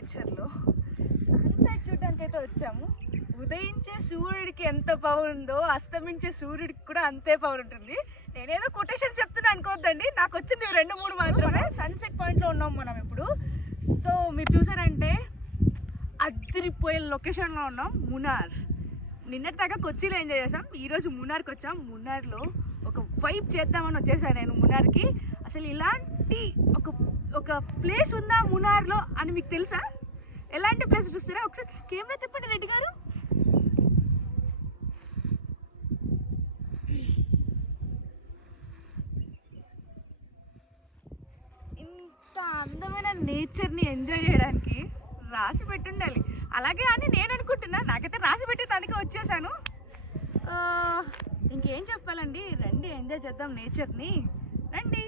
నేచర్లో సన్సెట్ చూడడానికి అయితే వచ్చాము. ఉదయించే సూర్యుడికి ఎంత పవర్ ఉందో అస్తమించే సూర్యుడికి కూడా అంతే పవర్ ఉంటుంది. నేనేదో కొటేషన్ చెప్తున్నా అనుకోవద్దండి, నాకు వచ్చింది 2-3 మాత్రమే. సన్సెట్ పాయింట్లో ఉన్నాం మనం ఇప్పుడు. సో మీరు చూసారంటే అదిరిపోయే లొకేషన్లో ఉన్నాం, మున్నార్. నిన్నటి దాకా కొచ్చిలో ఎంజాయ్ చేసాం, ఈరోజు మున్నార్కి వచ్చాం. మున్నార్లో ఒక వైబ్ చేద్దామని వచ్చేసాను నేను మున్నార్కి. అసలు ఇలాంటి ఒక ప్లేస్ ఉందా మున్నార్లో అని మీకు తెలుసా? ఎలాంటి ప్లేస్ చూస్తారా? ఒకసారి కెమెరా తిప్పండి రెడ్డి గారు. ఇంత అందమైన నేచర్ని ఎంజాయ్ చేయడానికి రాసి పెట్టుండాలి. అలాగే అని నేను అనుకుంటున్నా, నాకైతే రాసి పెట్టి అందుకే వచ్చేసాను. ఇంకేం చెప్పాలండి, రండి ఎంజాయ్ చేద్దాం నేచర్ని, రండి.